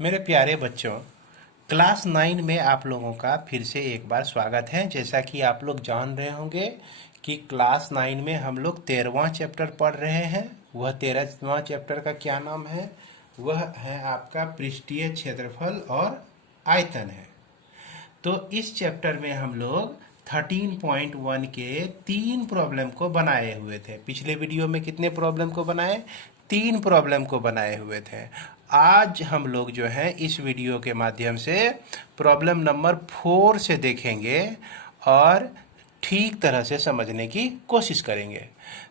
मेरे प्यारे बच्चों, क्लास 9 में आप लोगों का फिर से एक बार स्वागत है। जैसा कि आप लोग जान रहे होंगे कि क्लास 9 में हम लोग 13वां चैप्टर पढ़ रहे हैं। वह 13वां चैप्टर का क्या नाम है? वह है आपका पृष्ठीय क्षेत्रफल और आयतन है। तो इस चैप्टर में हम लोग 13.1 के 3 प्रॉब्लम को बनाए हुए थे। पिछले वीडियो में कितने प्रॉब्लम को बनाए? 3 प्रॉब्लम को बनाए हुए थे। आज हम लोग जो है इस वीडियो के माध्यम से प्रॉब्लम नंबर 4 से देखेंगे और ठीक तरह से समझने की कोशिश करेंगे।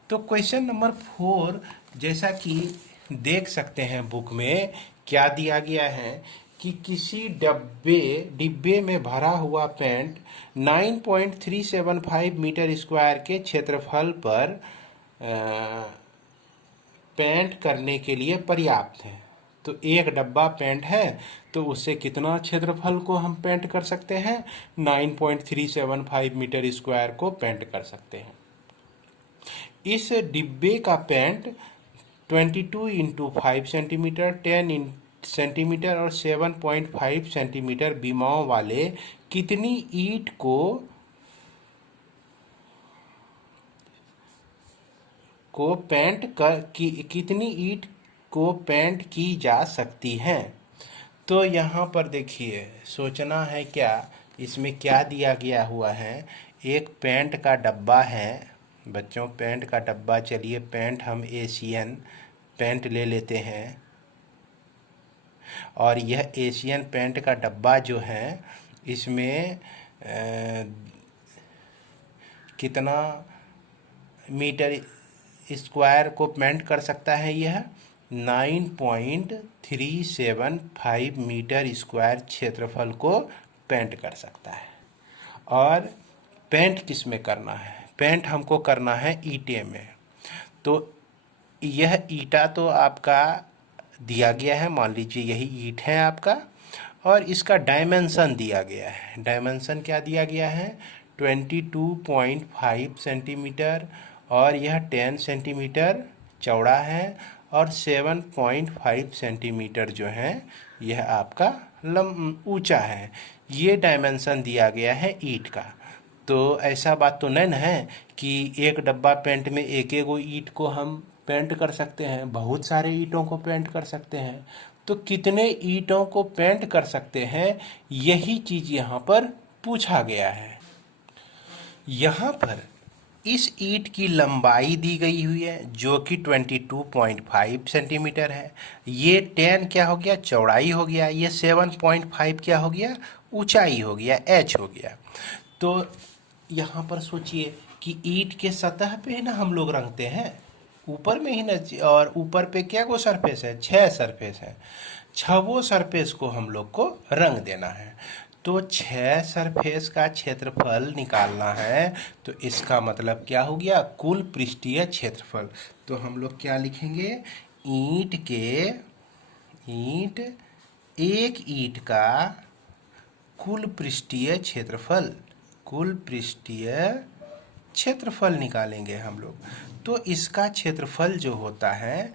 तो क्वेश्चन नंबर 4 जैसा कि देख सकते हैं बुक में क्या दिया गया है कि किसी डिब्बे में भरा हुआ पेंट 9.375 मीटर स्क्वायर के क्षेत्रफल पर पेंट करने के लिए पर्याप्त है। तो एक डब्बा पेंट है तो उससे कितना क्षेत्रफल को हम पेंट कर सकते हैं? 9.375 मीटर स्क्वायर को पेंट कर सकते हैं। इस डिब्बे का पेंट 22 इंटू 5 सेंटीमीटर, 10 सेंटीमीटर और 7.5 सेंटीमीटर बीमाओं वाले कितनी ईंट को पेंट कर कितनी ईंट को पेंट की जा सकती हैं? तो यहाँ पर देखिए, सोचना है क्या, इसमें क्या दिया गया हुआ है। एक पेंट का डब्बा है बच्चों, पेंट का डब्बा। चलिए पेंट हम एशियन पेंट ले लेते हैं और यह एशियन पेंट का डब्बा जो है इसमें कितना मीटर स्क्वायर को पेंट कर सकता है? यह 9.375 मीटर स्क्वायर क्षेत्रफल को पेंट कर सकता है। और पेंट किस में करना है? पेंट हमको करना है ईंटे में। तो यह ईंटा तो आपका दिया गया है, मान लीजिए यही ईंट है आपका, और इसका डायमेंशन दिया गया है। डायमेंशन क्या दिया गया है? 22.5 सेंटीमीटर, और यह 10 सेंटीमीटर चौड़ा है और 7.5 सेंटीमीटर जो है यह आपका ऊंचा है। ये डायमेंशन दिया गया है ईंट का। तो ऐसा बात तो नहीं है कि एक डब्बा पेंट में एक एक ईंट को हम पेंट कर सकते हैं, बहुत सारे ईंटों को पेंट कर सकते हैं। तो कितने ईंटों को पेंट कर सकते हैं, यही चीज़ यहाँ पर पूछा गया है। यहाँ पर इस ईंट की लंबाई दी गई हुई है जो कि 22.5 सेंटीमीटर है। ये 10 क्या हो गया? चौड़ाई हो गया। ये 7.5 क्या हो गया? ऊंचाई हो गया, एच हो गया। तो यहाँ पर सोचिए कि ईंट के सतह पे ना हम लोग रंगते हैं, ऊपर में ही ना, और ऊपर पे क्या को सरफेस है? 6 सरफेस है। 6 सरफेस को हम लोग को रंग देना है। तो 6 सरफेस का क्षेत्रफल निकालना है। तो इसका मतलब क्या हो गया? कुल पृष्ठीय क्षेत्रफल। तो हम लोग क्या लिखेंगे? एक ईंट का कुल पृष्ठीय क्षेत्रफल, कुल पृष्ठीय क्षेत्रफल निकालेंगे हम लोग। तो इसका क्षेत्रफल जो होता है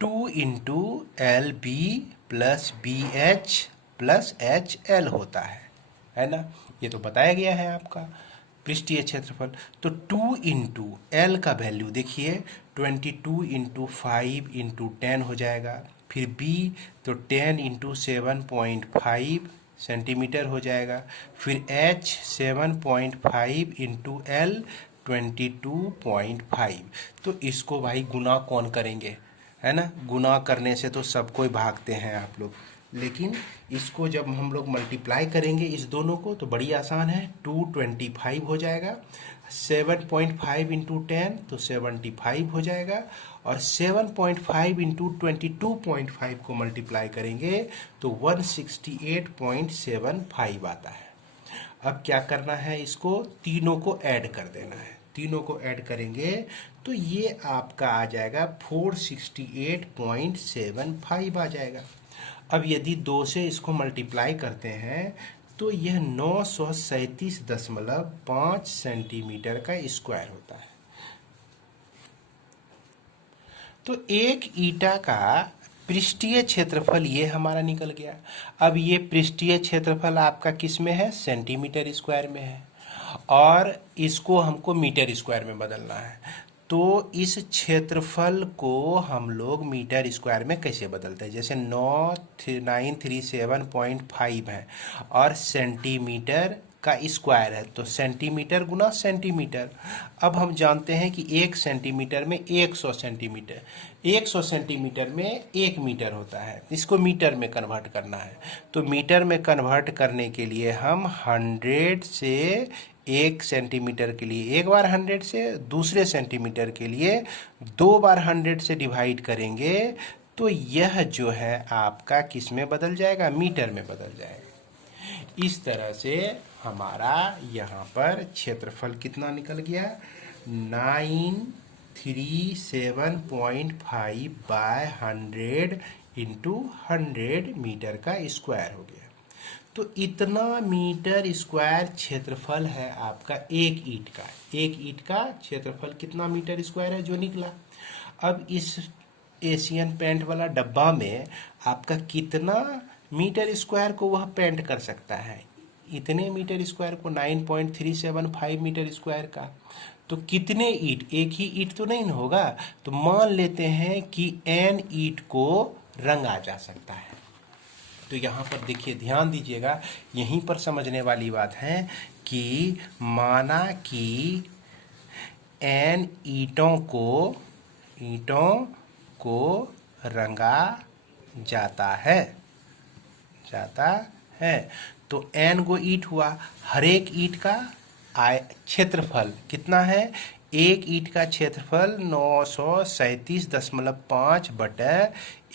2 into L B plus B H plus H L होता है ना? ये तो बताया गया है आपका पृष्ठीय क्षेत्रफल। तो 2 इंटू एल का वैल्यू देखिए, 22 इंटू 5 इंटू 10 हो जाएगा। फिर बी तो 10 इंटू 7.5 सेंटीमीटर हो जाएगा। फिर एच 7.5 इंटू एल 22.5। तो इसको भाई गुना कौन करेंगे, है ना? गुना करने से तो सब कोई भागते हैं आप लोग, लेकिन इसको जब हम लोग मल्टीप्लाई करेंगे इस दोनों को तो बड़ी आसान है। 225 हो जाएगा। 7.5 इंटू 10 तो 75 हो जाएगा। और 7.5 इंटू 22.5 को मल्टीप्लाई करेंगे तो 168.75 आता है। अब क्या करना है? इसको तीनों को ऐड कर देना है। तीनों को ऐड करेंगे तो ये आपका आ जाएगा 468.75 आ जाएगा। अब यदि 2 से इसको मल्टीप्लाई करते हैं तो यह 937.5 सेंटीमीटर का स्क्वायर होता है। तो एक ईंटा का पृष्ठीय क्षेत्रफल ये हमारा निकल गया। अब ये पृष्ठीय क्षेत्रफल आपका किस में है, सेंटीमीटर स्क्वायर में है, और इसको हमको मीटर स्क्वायर में बदलना है। तो इस क्षेत्रफल को हम लोग मीटर स्क्वायर में कैसे बदलते हैं, जैसे 9,937.5 है और सेंटीमीटर का स्क्वायर है, तो सेंटीमीटर गुना सेंटीमीटर। अब हम जानते हैं कि 1 सेंटीमीटर में 100 सेंटीमीटर, 100 सेंटीमीटर में 1 मीटर होता है, इसको मीटर में कन्वर्ट करना है। तो मीटर में कन्वर्ट करने के लिए हम 100 से 1 सेंटीमीटर के लिए एक बार 100 से, दूसरे सेंटीमीटर के लिए 2 बार 100 से डिवाइड करेंगे, तो यह जो है आपका किस में बदल जाएगा, मीटर में बदल जाएगा। इस तरह से हमारा यहाँ पर क्षेत्रफल कितना निकल गया, 937.5 बाय 100 इंटू 100 मीटर का स्क्वायर हो गया। तो इतना मीटर स्क्वायर क्षेत्रफल है आपका एक ईंट का। एक ईंट का क्षेत्रफल कितना मीटर स्क्वायर है जो निकला। अब इस एशियन पेंट वाला डब्बा में आपका कितना मीटर स्क्वायर को वह पेंट कर सकता है, इतने मीटर स्क्वायर को, 9.375 मीटर स्क्वायर का। तो कितने ईंट, एक ही ईंट तो नहीं होगा, तो मान लेते हैं कि n ईंट को रंगा जा सकता है। तो यहाँ पर देखिए, ध्यान दीजिएगा, यहीं पर समझने वाली बात है कि माना कि n ईंटों को रंगा जाता है, तो n गो ईंट हुआ। हर एक ईंट का क्षेत्रफल कितना है, एक ईंट का क्षेत्रफल 937.5 बटे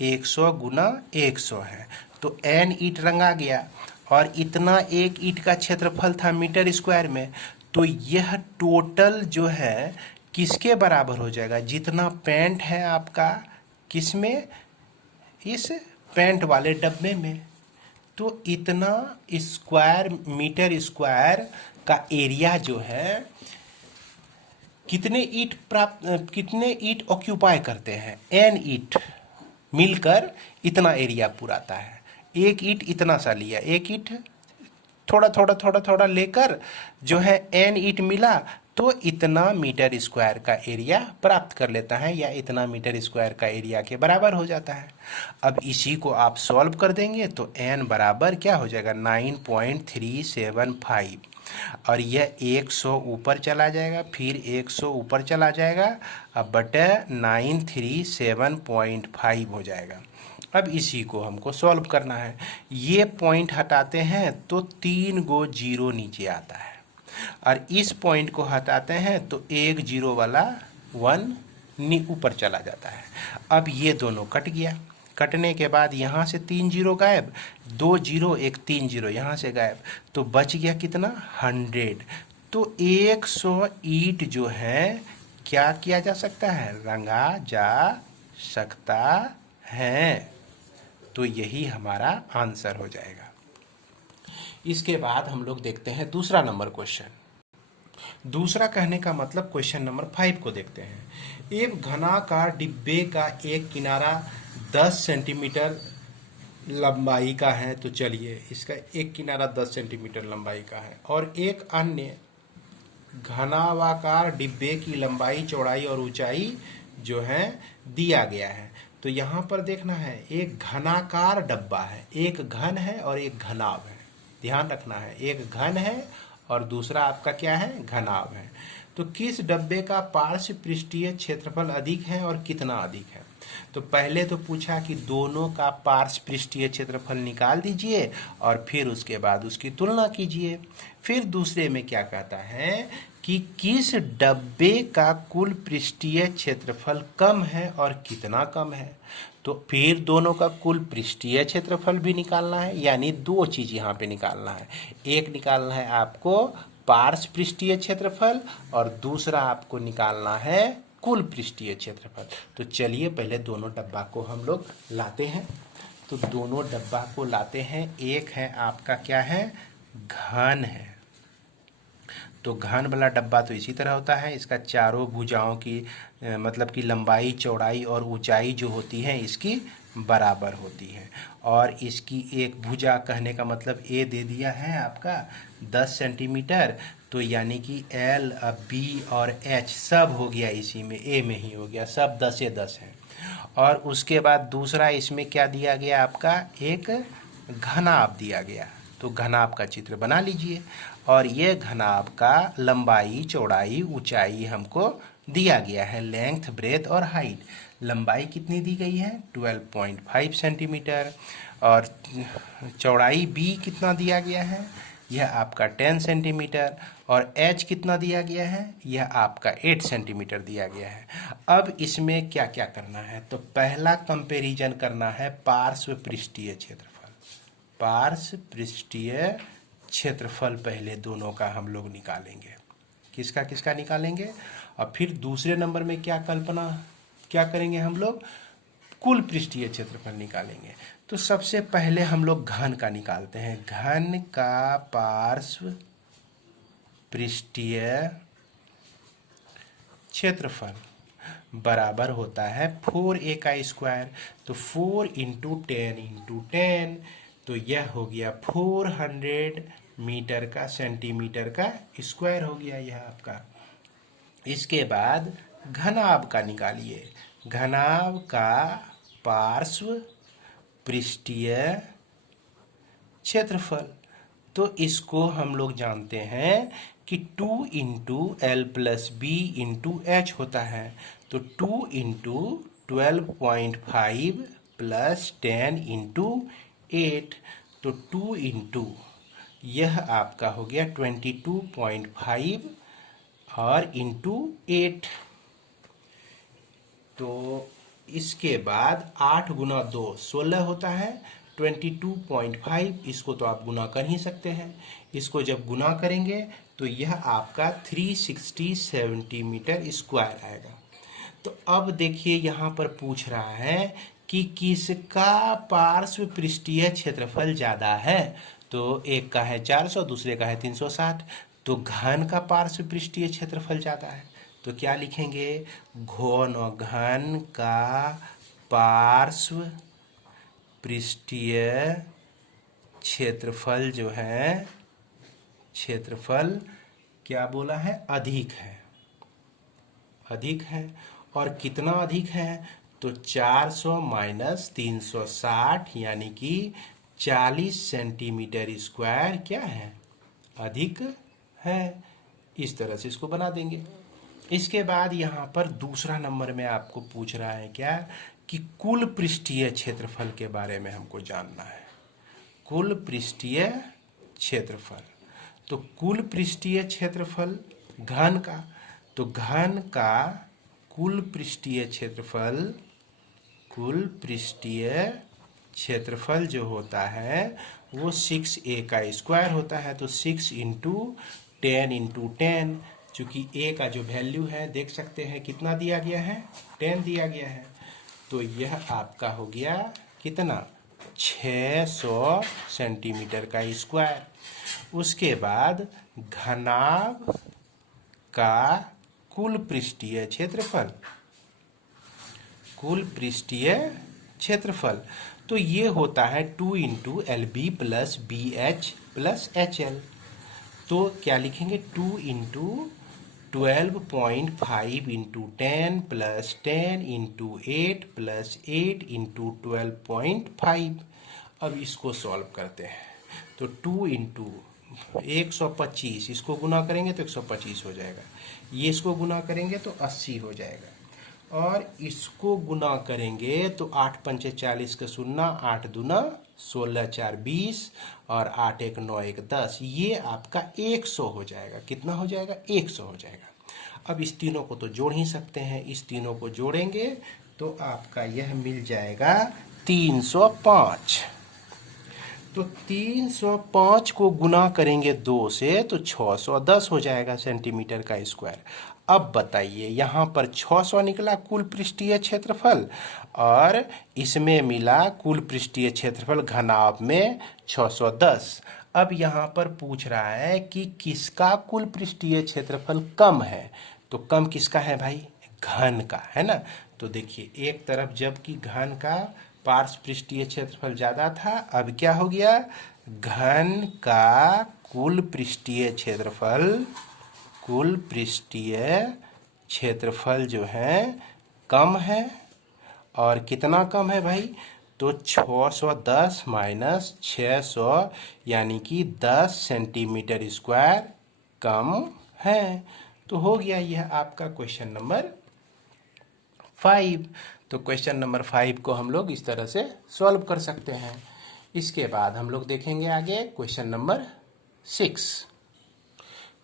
100 गुना 100 है। तो n ईंट रंगा गया, और इतना एक ईंट का क्षेत्रफल था मीटर स्क्वायर में। तो यह टोटल जो है किसके बराबर हो जाएगा, जितना पेंट है आपका किसमें, इस पेंट वाले डब्बे में। तो इतना स्क्वायर मीटर स्क्वायर का एरिया जो है, कितने ईंट ऑक्यूपाई करते हैं, n ईंट मिलकर इतना एरिया पुराता है। एक ईंट इतना सा लिया, एक ईंट थोड़ा लेकर जो है n ईंट मिला, तो इतना मीटर स्क्वायर का एरिया प्राप्त कर लेता है, या इतना मीटर स्क्वायर का एरिया के बराबर हो जाता है। अब इसी को आप सॉल्व कर देंगे तो n बराबर क्या हो जाएगा, 9.375, और यह 100 ऊपर चला जाएगा, फिर 100 ऊपर चला जाएगा, अब बटे 937.5 हो जाएगा। अब इसी को हमको सॉल्व करना है। ये पॉइंट हटाते हैं तो 3 गो जीरो नीचे आता है, और इस पॉइंट को हटाते हैं तो एक जीरो वाला 1 ऊपर चला जाता है। अब ये दोनों कट गया, कटने के बाद यहाँ से 3 जीरो गायब, 2 जीरो 1 3 जीरो यहाँ से गायब, तो बच गया कितना, 100। तो 100 ईंट जो है क्या किया जा सकता है, रंगा जा सकता है। तो यही हमारा आंसर हो जाएगा। इसके बाद हम लोग देखते हैं दूसरा नंबर क्वेश्चन। दूसरा कहने का मतलब क्वेश्चन नंबर 5 को देखते हैं। एक घनाकार डिब्बे का एक किनारा 10 सेंटीमीटर लंबाई का है, तो चलिए इसका एक किनारा 10 सेंटीमीटर लंबाई का है, और एक अन्य घनावाकार डिब्बे की लंबाई, चौड़ाई और ऊंचाई जो है दिया गया है। तो यहाँ पर देखना है, एक घनाकार डब्बा है, एक घन है और एक घनाव है। ध्यान रखना है, एक घन है और दूसरा आपका क्या है, घनाव है। तो किस डब्बे का पार्श्व पृष्ठीय क्षेत्रफल अधिक है और कितना अधिक है। तो पहले तो पूछा कि दोनों का पार्श्व पृष्ठीय क्षेत्रफल निकाल दीजिए और फिर उसके बाद उसकी तुलना कीजिए। फिर दूसरे में क्या कहता है कि किस डब्बे का कुल पृष्ठीय क्षेत्रफल कम है और कितना कम है। तो फिर दोनों का कुल पृष्ठीय क्षेत्रफल भी निकालना है, यानी दो चीज़ यहाँ पे निकालना है। एक निकालना है आपको पार्श्व पृष्ठीय क्षेत्रफल और दूसरा आपको निकालना है कुल पृष्ठीय क्षेत्रफल। तो चलिए पहले दोनों डब्बा को हम लोग लाते हैं। तो दोनों डब्बा को लाते हैं। एक है आपका क्या है, घन है। तो घन वाला डब्बा तो इसी तरह होता है, इसका चारों भुजाओं की मतलब कि लंबाई, चौड़ाई और ऊंचाई जो होती है इसकी बराबर होती है। और इसकी एक भुजा, कहने का मतलब ए दे दिया है आपका 10 सेंटीमीटर, तो यानी कि एल, बी और एच सब हो गया इसी में, ए में ही हो गया, सब 10 है। और उसके बाद दूसरा इसमें क्या दिया गया आपका, एक घनाभ दिया गया। तो घनाभ का चित्र बना लीजिए। और ये घनाभ का लंबाई, चौड़ाई, ऊंचाई हमको दिया गया है, लेंथ, ब्रेथ और हाइट। लंबाई कितनी दी गई है, 12.5 सेंटीमीटर। और चौड़ाई बी कितना दिया गया है, यह आपका 10 सेंटीमीटर। और एच कितना दिया गया है, यह आपका 8 सेंटीमीटर दिया गया है। अब इसमें क्या क्या करना है, तो पहला कंपैरिजन करना है पार्श्व पृष्ठीय क्षेत्रफल। पार्श्व पृष्ठीय क्षेत्रफल पहले दोनों का हम लोग निकालेंगे। किसका किसका निकालेंगे। और फिर दूसरे नंबर में क्या करेंगे हम लोग, कुल पृष्ठीय क्षेत्रफल निकालेंगे। तो सबसे पहले हम लोग घन का निकालते हैं। घन का पार्श्व पृष्ठीय क्षेत्रफल बराबर होता है 4a का स्क्वायर। तो 4 इंटू 10, तो यह हो गया 400 मीटर का, सेंटीमीटर का स्क्वायर हो गया यह आपका। इसके बाद घनाभ का निकालिए। घनाभ का पार्श्व पृष्ठीय क्षेत्रफल, तो इसको हम लोग जानते हैं कि 2 into L plus B into H होता है। तो 2 इंटू 12.5 प्लस 10 इंटू 8, तो 2 इंटू यह आपका हो गया 22.5 और इंटू 8। तो इसके बाद 8 गुना 2 16 होता है, 22.5, इसको तो आप गुना कर ही सकते हैं। इसको जब गुना करेंगे तो यह आपका 360 सेंटीमीटर स्क्वायर आएगा। तो अब देखिए यहाँ पर पूछ रहा है कि किसका पार्श्व पृष्ठीय क्षेत्रफल ज़्यादा है। तो एक का है 400, दूसरे का है 360। तो घन का पार्श्व पृष्ठीय क्षेत्रफल ज़्यादा है। तो क्या लिखेंगे, घन का पार्श्व पृष्ठीय क्षेत्रफल जो है, क्षेत्रफल क्या बोला है, अधिक है। अधिक है। और कितना अधिक है, तो 400 माइनस 360 यानी कि 40 सेंटीमीटर स्क्वायर क्या है, अधिक है। इस तरह से इसको बना देंगे। इसके बाद यहाँ पर दूसरा नंबर में आपको पूछ रहा है क्या, कि कुल पृष्ठीय क्षेत्रफल के बारे में हमको जानना है। कुल पृष्ठीय क्षेत्रफल, तो कुल पृष्ठीय क्षेत्रफल घन का, तो घन का कुल पृष्ठीय क्षेत्रफल जो होता है वो 6a का स्क्वायर होता है। तो 6 इंटू 10, चूँकि a का जो वैल्यू है देख सकते हैं कितना दिया गया है, 10 दिया गया है। तो यह आपका हो गया कितना, 600 सेंटीमीटर का स्क्वायर। उसके बाद घनाभ का कुल पृष्ठीय क्षेत्रफल, तो ये होता है 2 into L B plus B H plus H L. तो क्या लिखेंगे, 2 into 12.5 into 10 plus 10 into 8 plus 8 into 12.5। अब इसको सॉल्व करते हैं। तो 2 इंटू 125, इसको गुना करेंगे तो 125 हो जाएगा। ये इसको गुना करेंगे तो 80 हो जाएगा। और इसको गुना करेंगे तो 8 पंचे 40 का 0, 8 दूना 16, 4 20 और 8 1 9 1 10। ये आपका 100 हो जाएगा। कितना हो जाएगा, 100 हो जाएगा। अब इस तीनों को तो जोड़ ही सकते हैं। इस तीनों को जोड़ेंगे तो आपका यह मिल जाएगा 305। तो 305 को गुना करेंगे 2 से तो 610 हो जाएगा सेंटीमीटर का स्क्वायर। अब बताइए, यहाँ पर 600 निकला कुल पृष्ठीय क्षेत्रफल और इसमें मिला कुल पृष्ठीय क्षेत्रफल घनाभ में 610। अब यहाँ पर पूछ रहा है कि किसका कुल पृष्ठीय क्षेत्रफल कम है। तो कम किसका है भाई, घन का है ना। तो देखिए, एक तरफ जबकि घन का पार्श्व पृष्ठीय क्षेत्रफल ज़्यादा था, अब क्या हो गया, घन का कुल पृष्ठीय क्षेत्रफल जो है कम है। और कितना कम है भाई, तो 610 माइनस 600 यानी कि 10 सेंटीमीटर स्क्वायर कम है। तो हो गया यह आपका क्वेश्चन नंबर 5। तो क्वेश्चन नंबर 5 को हम लोग इस तरह से सॉल्व कर सकते हैं। इसके बाद हम लोग देखेंगे आगे क्वेश्चन नंबर 6।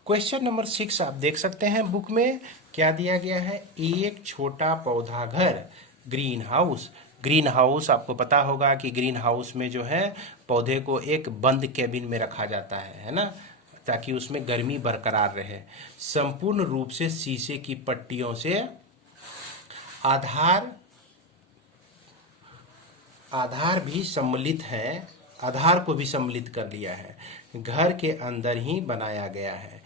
क्वेश्चन नंबर 6 आप देख सकते हैं बुक में क्या दिया गया है, एक छोटा पौधा घर ग्रीन हाउस। ग्रीन हाउस आपको पता होगा कि ग्रीन हाउस में जो है पौधे को एक बंद केबिन में रखा जाता है ना, ताकि उसमें गर्मी बरकरार रहे। संपूर्ण रूप से शीशे की पट्टियों से आधार भी सम्मिलित है, आधार को भी सम्मिलित कर लिया है, घर के अंदर ही बनाया गया है।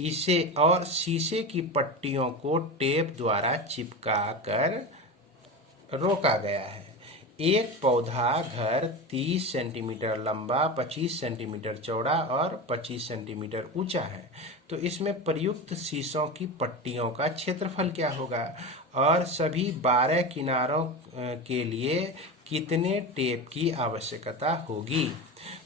इसे और शीशे की पट्टियों को टेप द्वारा चिपका कर रोका गया है। एक पौधा घर 30 सेंटीमीटर लंबा, 25 सेंटीमीटर चौड़ा और 25 सेंटीमीटर ऊंचा है। तो इसमें प्रयुक्त शीशों की पट्टियों का क्षेत्रफल क्या होगा, और सभी 12 किनारों के लिए कितने टेप की आवश्यकता होगी।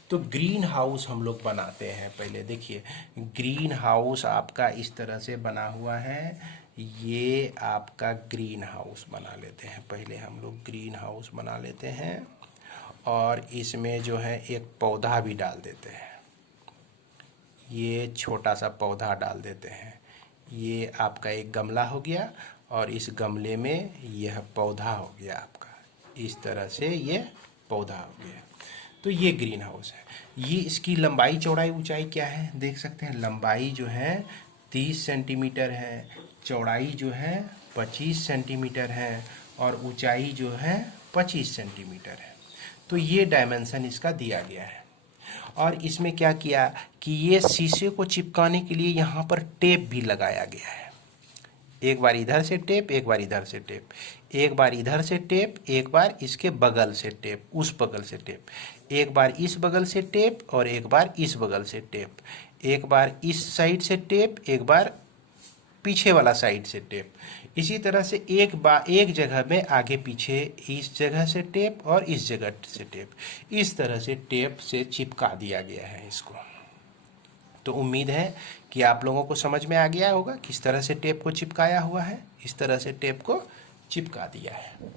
तो ग्रीन हाउस हम लोग बनाते हैं। पहले देखिए, ग्रीन हाउस आपका इस तरह से बना हुआ है। ये आपका ग्रीन हाउस बना लेते हैं। पहले हम लोग ग्रीन हाउस बना लेते हैं और इसमें जो है एक पौधा भी डाल देते हैं। ये छोटा सा पौधा डाल देते हैं। ये आपका एक गमला हो गया और इस गमले में यह पौधा हो गया आपका। इस तरह से ये पौधा हो गया। तो ये ग्रीन हाउस है। ये इसकी लंबाई चौड़ाई ऊंचाई क्या है, देख सकते हैं। लंबाई जो है 30 सेंटीमीटर है, चौड़ाई जो है 25 सेंटीमीटर है और ऊंचाई जो है 25 सेंटीमीटर है। तो ये डायमेंशन इसका दिया गया है। और इसमें क्या किया कि ये शीशे को चिपकाने के लिए यहाँ पर टेप भी लगाया गया है। एक बार इधर से टेप, एक बार इधर से टेप, एक बार इधर से टेप, एक बार इसके बगल से टेप, उस बगल से टेप, एक बार इस बगल से टेप और एक बार इस बगल से टेप, एक बार इस साइड से टेप, एक बार पीछे वाला साइड से टेप। इसी तरह से एक जगह में आगे पीछे, इस जगह से टेप और इस जगह से टेप, इस तरह से टेप से चिपका दिया गया है इसको। तो उम्मीद है कि आप लोगों को समझ में आ गया होगा किस तरह से टेप को चिपकाया हुआ है। इस तरह से टेप को चिपका दिया है।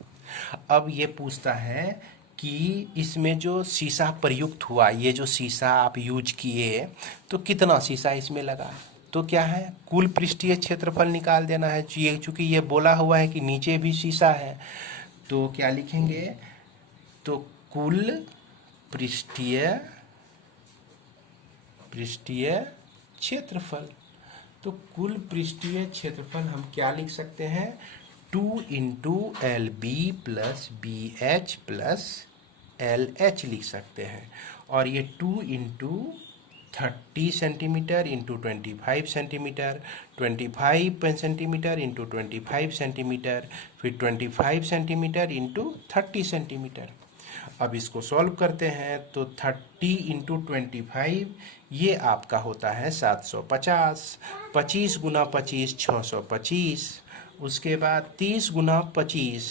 अब ये पूछता है कि इसमें जो शीशा प्रयुक्त हुआ, ये जो शीशा आप यूज किए, तो कितना शीशा इसमें लगा। तो क्या है, कुल पृष्ठीय क्षेत्रफल निकाल देना है। चूँकि ये बोला हुआ है कि नीचे भी शीशा है, तो क्या लिखेंगे, तो कुल पृष्ठीय क्षेत्रफल। तो कुल पृष्ठीय क्षेत्रफल हम क्या लिख सकते हैं, 2 into LB plus BH plus LH लिख सकते हैं। और ये 2 into 30 centimetre into 25 centimetre, 25 centimetre into 25 centimetre, फिर 25 सेंटीमीटर इंटू 30 सेंटीमीटर। अब इसको सॉल्व करते हैं तो 30 इंटू 25 ये आपका होता है 750, 25 गुना 25 625, उसके बाद 30 गुना 25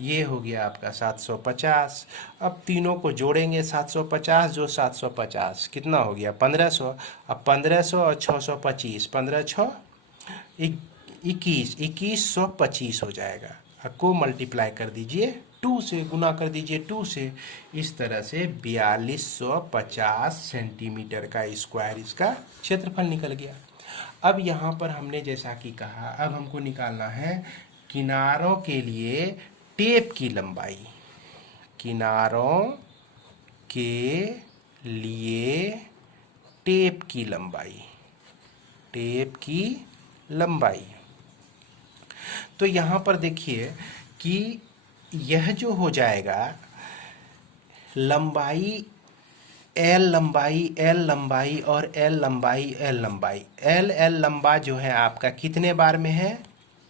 ये हो गया आपका 750। अब तीनों को जोड़ेंगे, 750 जो 750 कितना हो गया 1500। अब 1500 और 625, 15 6 21, 2125 हो जाएगा। को मल्टीप्लाई कर दीजिए 2 से, गुना कर दीजिए 2 से। इस तरह से 4250 सेंटीमीटर का स्क्वायर इसका क्षेत्रफल निकल गया। अब यहाँ पर हमने जैसा कि कहा, अब हमको निकालना है किनारों के लिए टेप की लंबाई। किनारों के लिए टेप की लंबाई, टेप की लंबाई। तो यहाँ पर देखिए कि यह जो हो जाएगा लंबाई L लंबाई, L लंबाई और L लंबाई, L लंबाई, L लंबा जो है आपका कितने बार में है,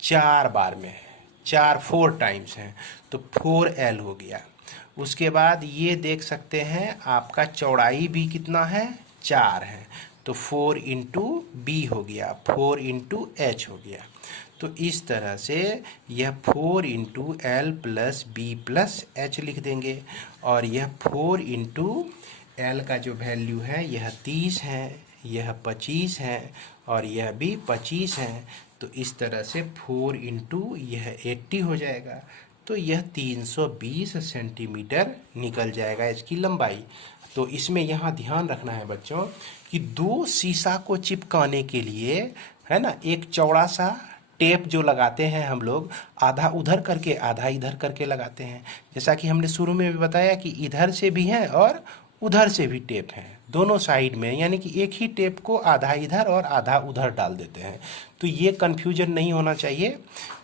4 बार में है। 4 टाइम्स है, तो 4L हो गया। उसके बाद ये देख सकते हैं आपका चौड़ाई भी कितना है, 4 है, तो 4 इंटू बी हो गया, 4 इंटू एच हो गया। तो इस तरह से यह 4 into L plus B plus H लिख देंगे, और यह 4 इंटू एल का जो वैल्यू है यह 30 है, यह 25 है, और यह भी 25 है। तो इस तरह से 4 इंटू यह 80 हो जाएगा, तो यह 320 सेंटीमीटर निकल जाएगा इसकी लंबाई। तो इसमें यहाँ ध्यान रखना है बच्चों कि दो शीशा को चिपकाने के लिए, है ना, एक चौड़ा सा टेप जो लगाते हैं हम लोग, आधा उधर करके आधा इधर करके लगाते हैं। जैसा कि हमने शुरू में भी बताया कि इधर से भी है और उधर से भी टेप है, दोनों साइड में, यानी कि एक ही टेप को आधा इधर और आधा उधर डाल देते हैं। तो ये कन्फ्यूजन नहीं होना चाहिए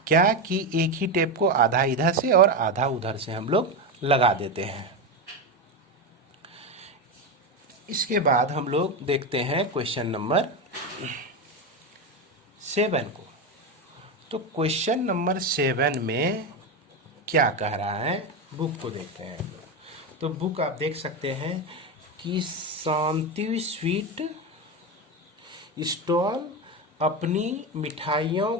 क्या कि एक ही टेप को आधा इधर से और आधा उधर से हम लोग लगा देते हैं। इसके बाद हम लोग देखते हैं क्वेश्चन नंबर 7 को। तो क्वेश्चन नंबर 7 में क्या कह रहा है, बुक को देखते हैं हम लोग। तो बुक आप देख सकते हैं कि शांति स्वीट स्टॉल अपनी मिठाइयों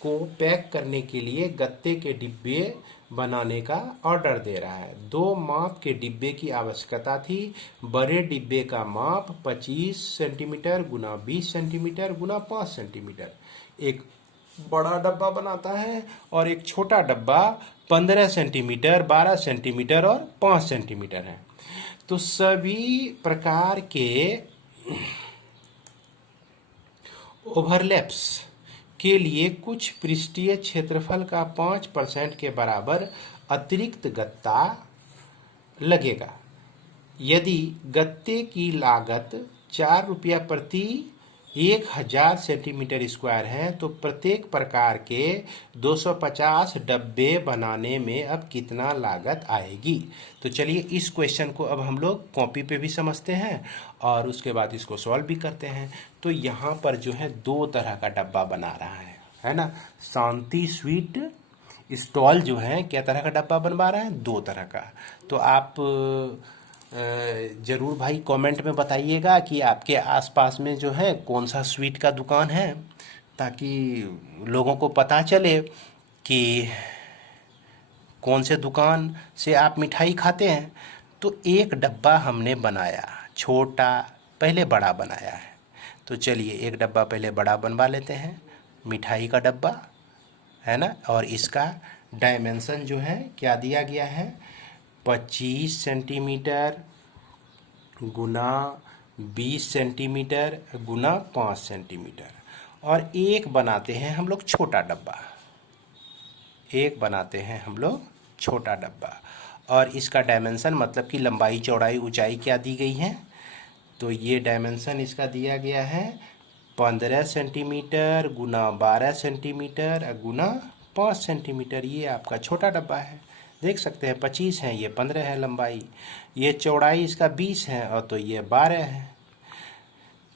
को पैक करने के लिए गत्ते के डिब्बे बनाने का ऑर्डर दे रहा है। 2 माप के डिब्बे की आवश्यकता थी। बड़े डिब्बे का माप 25 सेंटीमीटर गुना 20 सेंटीमीटर गुना 5 सेंटीमीटर एक बड़ा डब्बा बनाता है, और एक छोटा डब्बा 15 सेंटीमीटर, 12 सेंटीमीटर और 5 सेंटीमीटर है। तो सभी प्रकार के ओवरलैप्स के लिए कुछ पृष्ठीय क्षेत्रफल का 5% के बराबर अतिरिक्त गत्ता लगेगा। यदि गत्ते की लागत 4 रुपया प्रति 1000 सेंटीमीटर स्क्वायर है, तो प्रत्येक प्रकार के 250 डब्बे बनाने में अब कितना लागत आएगी। तो चलिए इस क्वेश्चन को अब हम लोग कॉपी पे भी समझते हैं और उसके बाद इसको सॉल्व भी करते हैं। तो यहाँ पर जो है 2 तरह का डब्बा बना रहा है ना। शांति स्वीट स्टॉल जो है क्या तरह का डब्बा बनवा रहा है, 2 तरह का। तो आप ज़रूर भाई कमेंट में बताइएगा कि आपके आसपास में जो है कौन सा स्वीट का दुकान है, ताकि लोगों को पता चले कि कौन से दुकान से आप मिठाई खाते हैं। तो एक डब्बा हमने बनाया, छोटा पहले बड़ा बनाया है। तो चलिए एक डब्बा पहले बड़ा बनवा लेते हैं, मिठाई का डब्बा है ना। और इसका डायमेंशन जो है क्या दिया गया है, 25 सेंटीमीटर गुना 20 सेंटीमीटर गुना 5 सेंटीमीटर। और एक बनाते हैं हम लोग छोटा डब्बा, एक बनाते हैं हम लोग छोटा डब्बा। और इसका डायमेंशन मतलब कि लंबाई चौड़ाई ऊंचाई क्या दी गई है, तो ये डायमेंशन इसका दिया गया है 15 सेंटीमीटर गुना 12 सेंटीमीटर गुना 5 सेंटीमीटर। ये आपका छोटा डब्बा है, देख सकते हैं 25 है, ये 15 है लंबाई, ये चौड़ाई इसका 20 है और तो ये 12 है।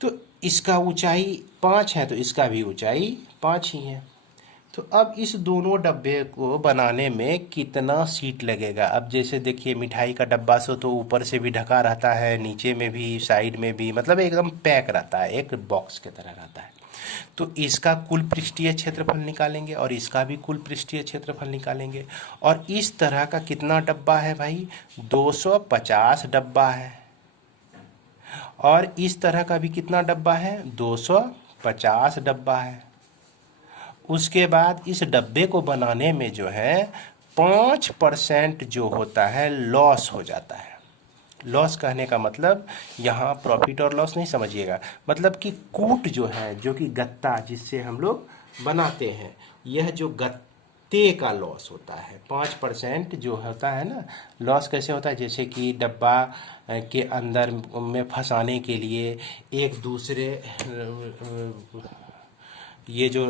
तो इसका ऊंचाई 5 है, तो इसका भी ऊंचाई 5 ही है। तो अब इस दोनों डब्बे को बनाने में कितना सीट लगेगा। अब जैसे देखिए मिठाई का डब्बा से तो ऊपर से भी ढका रहता है, नीचे में भी, साइड में भी, मतलब एकदम पैक रहता है, एक बॉक्स की तरह रहता है। तो इसका कुल पृष्ठीय क्षेत्रफल निकालेंगे और इसका भी कुल पृष्ठीय क्षेत्रफल निकालेंगे। और इस तरह का कितना डब्बा है भाई, 250 डब्बा है। और इस तरह का भी कितना डब्बा है, 250 डब्बा है। उसके बाद इस डब्बे को बनाने में जो है 5% जो होता है लॉस हो जाता है। लॉस कहने का मतलब यहाँ प्रॉफिट और लॉस नहीं समझिएगा, मतलब कि कूट जो है, जो कि गत्ता जिससे हम लोग बनाते हैं, यह जो गत्ते का लॉस होता है 5% जो होता है ना। लॉस कैसे होता है, जैसे कि डब्बा के अंदर में फंसाने के लिए एक दूसरे, ये जो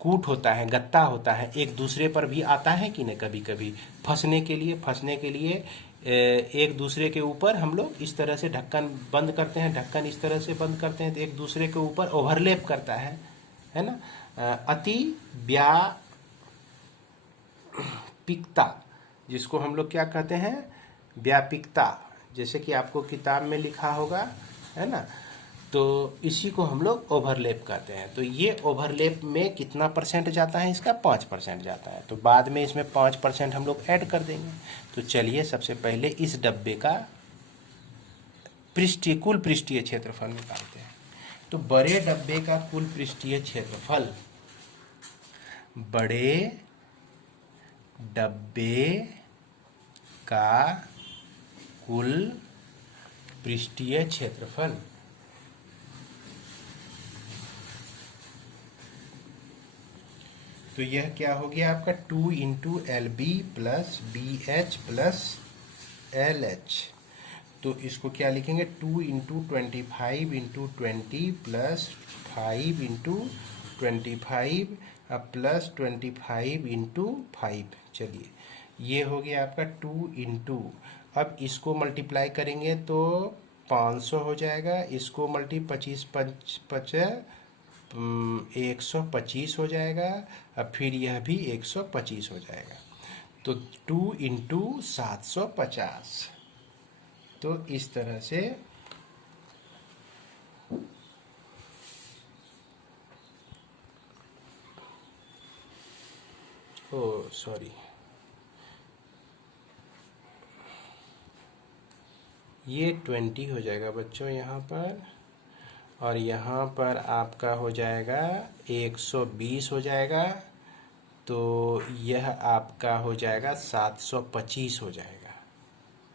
कूट होता है, गत्ता होता है, एक दूसरे पर भी आता है कि नहीं, कभी कभी फंसने के लिए एक दूसरे के ऊपर हम लोग इस तरह से ढक्कन बंद करते हैं, ढक्कन इस तरह से बंद करते हैं तो एक दूसरे के ऊपर ओवरलैप करता है ना। अति व्यापिकता जिसको हम लोग क्या कहते हैं, व्यापकता, जैसे कि आपको किताब में लिखा होगा, है ना, तो इसी को हम लोग ओवरलैप कहते हैं। तो ये ओवरलैप में कितना परसेंट जाता है, इसका 5% जाता है। तो बाद में इसमें 5% हम लोग ऐड कर देंगे। तो चलिए सबसे पहले इस डब्बे का कुल पृष्ठीय क्षेत्रफल निकालते हैं। तो बड़े डब्बे का कुल पृष्ठीय क्षेत्रफल, बड़े डब्बे का कुल पृष्ठीय क्षेत्रफल, तो यह क्या हो गया आपका 2 into L B plus B H plus L H. तो इसको क्या लिखेंगे, 2 into 25 into 20 plus 5 into 25 plus 25 into 5। चलिए ये हो गया आपका 2 इंटू, अब इसको मल्टीप्लाई करेंगे तो 500 हो जाएगा, इसको मल्टी 25 125 हो जाएगा, अब फिर यह भी 125 हो जाएगा। तो 2 इंटू 750। तो इस तरह से सॉरी, ये 20 हो जाएगा बच्चों यहाँ पर, और यहाँ पर आपका हो जाएगा 120 हो जाएगा। तो यह आपका हो जाएगा 725 हो जाएगा,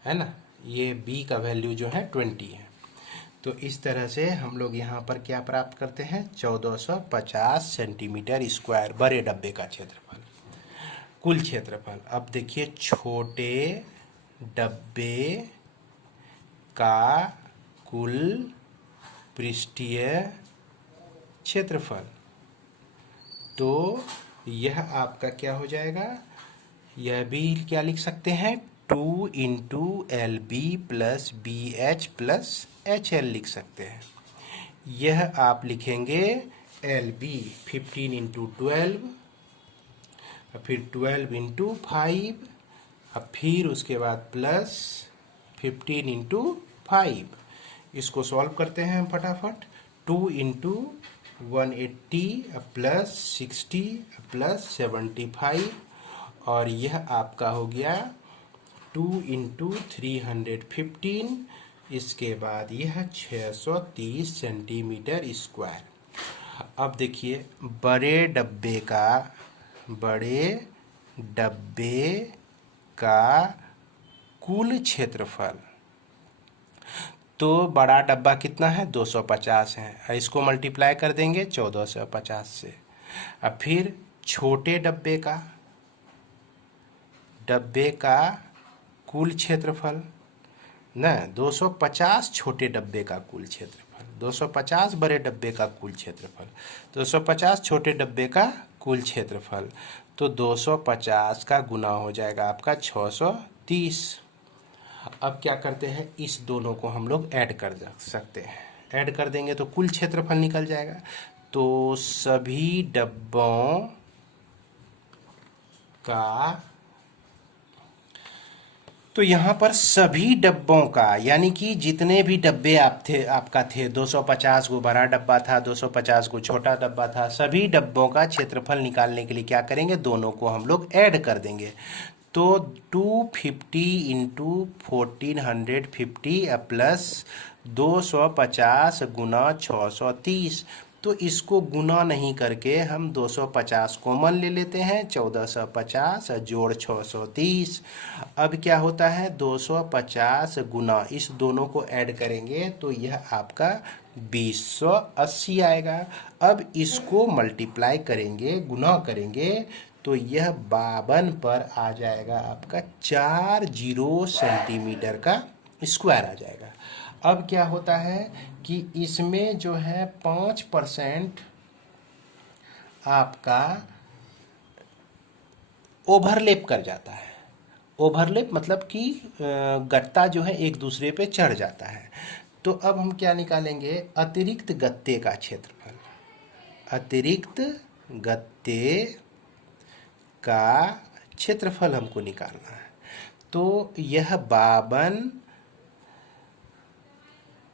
है ना। ये b का वैल्यू जो है 20 है। तो इस तरह से हम लोग यहाँ पर क्या प्राप्त करते हैं, 1450 सेंटीमीटर स्क्वायर बड़े डब्बे का क्षेत्रफल, कुल क्षेत्रफल। अब देखिए छोटे डब्बे का कुल पृष्ठीय क्षेत्रफल, तो यह आपका क्या हो जाएगा, यह भी क्या लिख सकते हैं, 2 into L B plus B H plus H L लिख सकते हैं। यह आप लिखेंगे एल बी 15 इंटू 12, फिर 12 इंटू 5, अब फिर उसके बाद प्लस 15 इंटू 5। इसको सॉल्व करते हैं हम फटाफट। 2 इंटू 180 प्लस 60 प्लस 75, और यह आपका हो गया 2 इंटू 315, इसके बाद यह 630 सेंटीमीटर स्क्वायर। अब देखिए बड़े डब्बे का कुल क्षेत्रफल, तो बड़ा डब्बा कितना है, 250 है, इसको मल्टीप्लाई कर देंगे 1450 से। अब फिर छोटे डब्बे का कुल क्षेत्रफल न, 250 छोटे डब्बे का कुल क्षेत्रफल, 250 बड़े डब्बे का कुल क्षेत्रफल, 250 छोटे डब्बे का कुल क्षेत्रफल। तो 250 का गुना हो जाएगा आपका 630। अब क्या करते हैं, इस दोनों को हम लोग ऐड कर सकते हैं, ऐड कर देंगे तो कुल क्षेत्रफल निकल जाएगा। तो सभी डब्बों का, तो यहाँ पर सभी डब्बों का, यानी कि जितने भी डब्बे आपका थे, 250 को बड़ा डब्बा था, 250 को छोटा डब्बा था, सभी डब्बों का क्षेत्रफल निकालने के लिए क्या करेंगे, दोनों को हम लोग ऐड कर देंगे। तो 250 इंटू 1450 प्लस 250 गुना 630। तो इसको गुना नहीं करके हम 250 कॉमन ले लेते हैं, 1450 जोड़ 630। अब क्या होता है, 250 गुना, इस दोनों को ऐड करेंगे तो यह आपका 2080 आएगा। अब इसको मल्टीप्लाई करेंगे, गुना करेंगे, तो यह 52 पर आ जाएगा आपका 40 सेंटीमीटर का स्क्वायर आ जाएगा। अब क्या होता है कि इसमें जो है 5% आपका ओवरलैप कर जाता है। ओवरलैप मतलब कि गत्ता जो है एक दूसरे पे चढ़ जाता है। तो अब हम क्या निकालेंगे, अतिरिक्त गत्ते का क्षेत्रफल, अतिरिक्त गत्ते का क्षेत्रफल हमको निकालना है। तो यह 52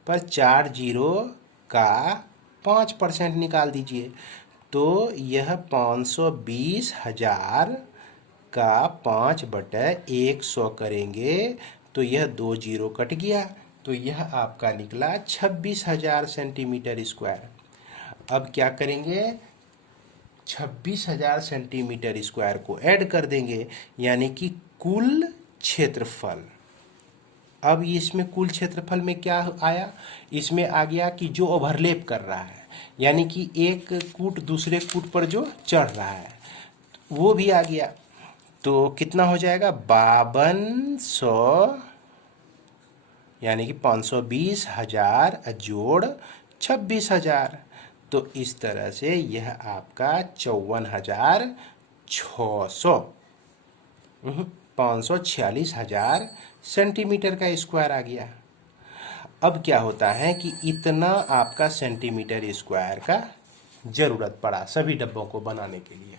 पर 4 जीरो का 5% निकाल दीजिए। तो यह 520,000 का 5/100 करेंगे तो यह 2 जीरो कट गया, तो यह आपका निकला 26,000 सेंटीमीटर स्क्वायर। अब क्या करेंगे, 26,000 सेंटीमीटर स्क्वायर को ऐड कर देंगे, यानी कि कुल क्षेत्रफल। अब इसमें कुल क्षेत्रफल में क्या आया, इसमें आ गया कि जो ओवरलैप कर रहा है, यानी कि एक कूट दूसरे कूट पर जो चढ़ रहा है वो भी आ गया। तो कितना हो जाएगा, 5200, यानी कि 520,000 जोड़ 26,000। तो इस तरह से यह आपका 54,600 546,000 सेंटीमीटर का स्क्वायर आ गया। अब क्या होता है कि इतना आपका सेंटीमीटर स्क्वायर का ज़रूरत पड़ा सभी डब्बों को बनाने के लिए।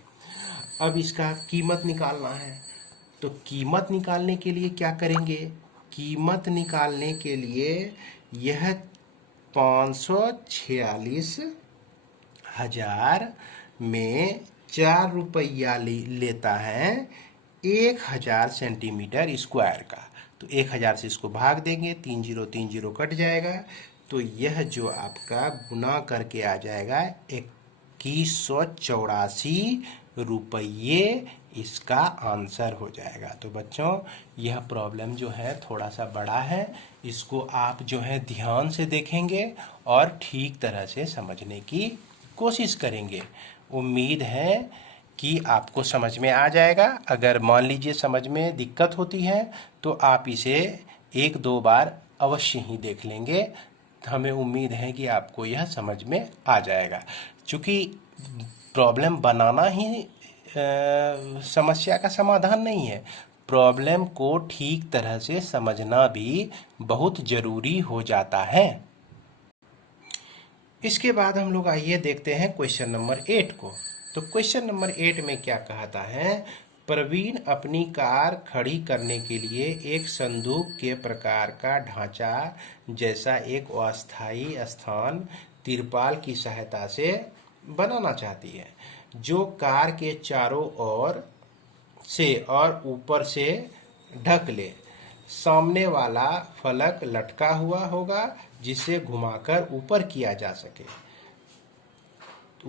अब इसका कीमत निकालना है, तो कीमत निकालने के लिए क्या करेंगे, कीमत निकालने के लिए यह 546,000 में 4 रुपया लेता है 1,000 सेंटीमीटर स्क्वायर का। तो 1,000 से इसको भाग देंगे, 3 जीरो कट जाएगा, तो यह जो आपका गुना करके आ जाएगा 2184 रुपये इसका आंसर हो जाएगा। तो बच्चों यह प्रॉब्लम जो है थोड़ा सा बड़ा है, इसको आप जो है ध्यान से देखेंगे और ठीक तरह से समझने की कोशिश करेंगे। उम्मीद है कि आपको समझ में आ जाएगा। अगर मान लीजिए समझ में दिक्कत होती है तो आप इसे 1-2 बार अवश्य ही देख लेंगे। हमें उम्मीद है कि आपको यह समझ में आ जाएगा। चूँकि प्रॉब्लम बनाना ही समस्या का समाधान नहीं है, प्रॉब्लम को ठीक तरह से समझना भी बहुत ज़रूरी हो जाता है। इसके बाद हम लोग आइए देखते हैं क्वेश्चन नंबर 8 को। तो क्वेश्चन नंबर 8 में क्या कहता है, प्रवीण अपनी कार खड़ी करने के लिए एक संदूक के प्रकार का ढांचा जैसा एक अस्थायी स्थान तिरपाल की सहायता से बनाना चाहती है, जो कार के चारों ओर से और ऊपर से ढक ले। सामने वाला फलक लटका हुआ होगा जिसे घुमाकर ऊपर किया जा सके।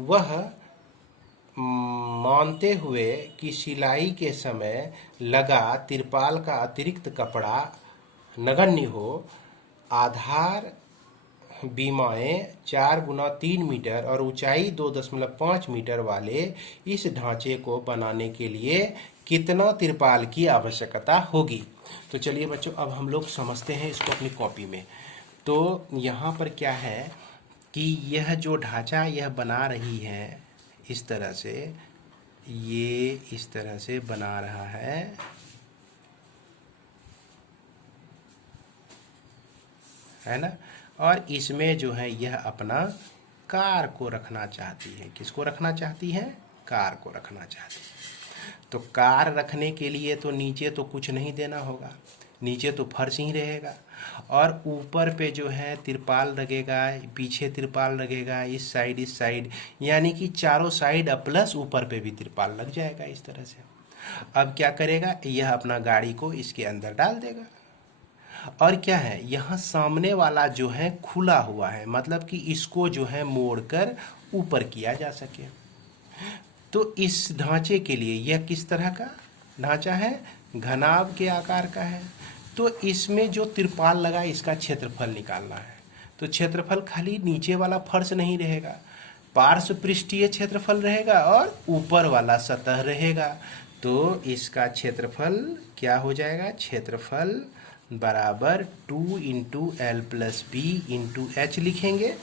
वह मानते हुए कि सिलाई के समय लगा तिरपाल का अतिरिक्त कपड़ा नगण्य हो, आधार बीमाएं 4x3 मीटर और ऊंचाई 2.5 मीटर वाले इस ढांचे को बनाने के लिए कितना तिरपाल की आवश्यकता होगी। तो चलिए बच्चों अब हम लोग समझते हैं इसको अपनी कॉपी में। तो यहाँ पर क्या है कि यह जो ढांचा यह बना रही है इस तरह से, ये इस तरह से बना रहा है ना। और इसमें जो है यह अपना कार को रखना चाहती है। किसको रखना चाहती है, कार को रखना चाहती है। तो कार रखने के लिए तो नीचे तो कुछ नहीं देना होगा, नीचे तो फर्श ही रहेगा और ऊपर पे जो है तिरपाल लगेगा, पीछे तिरपाल लगेगा, इस साइड, यानी कि चारों साइड प्लस ऊपर पे भी तिरपाल लग जाएगा इस तरह से। अब क्या करेगा, यह अपना गाड़ी को इसके अंदर डाल देगा। और क्या है, यहाँ सामने वाला जो है खुला हुआ है, मतलब कि इसको जो है मोड़कर ऊपर किया जा सके। तो इस ढांचे के लिए यह किस तरह का ढांचा है, घनाभ के आकार का है। तो इसमें जो तिरपाल लगा इसका क्षेत्रफल निकालना है। तो क्षेत्रफल खाली नीचे वाला फर्श नहीं रहेगा, पार्श्व पृष्ठीय क्षेत्रफल रहेगा और ऊपर वाला सतह रहेगा। तो इसका क्षेत्रफल क्या हो जाएगा, क्षेत्रफल बराबर 2 × L+B × H लिखेंगे।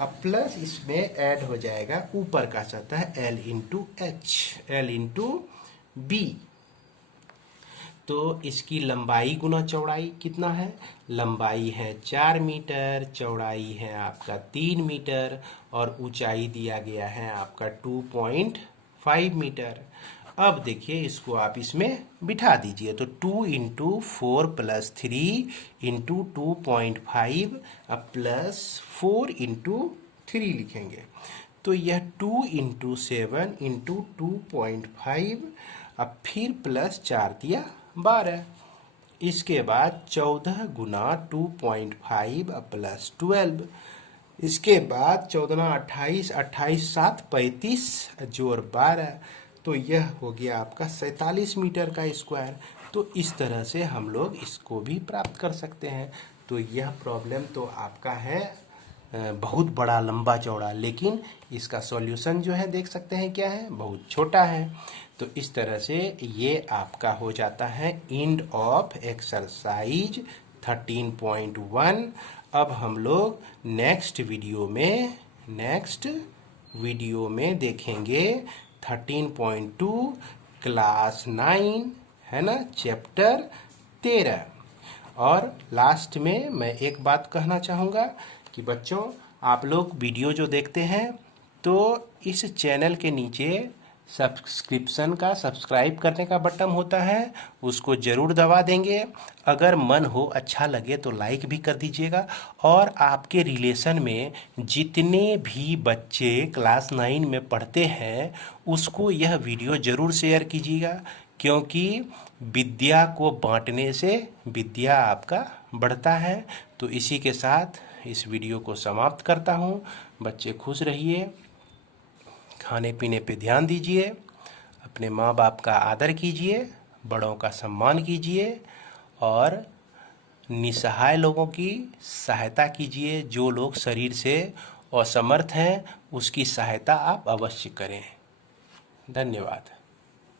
अब प्लस इसमें ऐड हो जाएगा ऊपर का सतह L × H, L × B। तो इसकी लंबाई गुना चौड़ाई कितना है, लंबाई है 4 मीटर, चौड़ाई है आपका 3 मीटर और ऊंचाई दिया गया है आपका 2.5 मीटर। अब देखिए इसको आप इसमें बिठा दीजिए, तो 2 इंटू 4 प्लस 3 इंटू 2.5 अब प्लस 4 इंटू 3 लिखेंगे, तो यह 2 इंटू 7 इंटू 2.5 अब फिर प्लस 4 दिया 12, इसके बाद 14 गुना 2.5 अब प्लस 12, इसके बाद 14 28 28 7 35 जोड़ 12, तो यह हो गया आपका 47 मीटर का स्क्वायर। तो इस तरह से हम लोग इसको भी प्राप्त कर सकते हैं। तो यह प्रॉब्लम तो आपका है बहुत बड़ा लंबा चौड़ा, लेकिन इसका सॉल्यूशन जो है देख सकते हैं क्या है, बहुत छोटा है। तो इस तरह से ये आपका हो जाता है एंड ऑफ एक्सरसाइज 13.1। अब हम लोग नेक्स्ट वीडियो में देखेंगे 13.2 क्लास 9 है ना, चैप्टर 13। और लास्ट में मैं एक बात कहना चाहूँगा कि बच्चों आप लोग वीडियो जो देखते हैं तो इस चैनल के नीचे सब्सक्राइब करने का बटन होता है, उसको ज़रूर दबा देंगे। अगर मन हो अच्छा लगे तो लाइक भी कर दीजिएगा, और आपके रिलेशन में जितने भी बच्चे क्लास 9 में पढ़ते हैं उसको यह वीडियो ज़रूर शेयर कीजिएगा, क्योंकि विद्या को बांटने से विद्या आपका बढ़ता है। तो इसी के साथ इस वीडियो को समाप्त करता हूँ। बच्चे खुश रहिए, खाने पीने पे ध्यान दीजिए, अपने माँ बाप का आदर कीजिए, बड़ों का सम्मान कीजिए, और निसहाय लोगों की सहायता कीजिए। जो लोग शरीर से असमर्थ हैं उसकी सहायता आप अवश्य करें। धन्यवाद।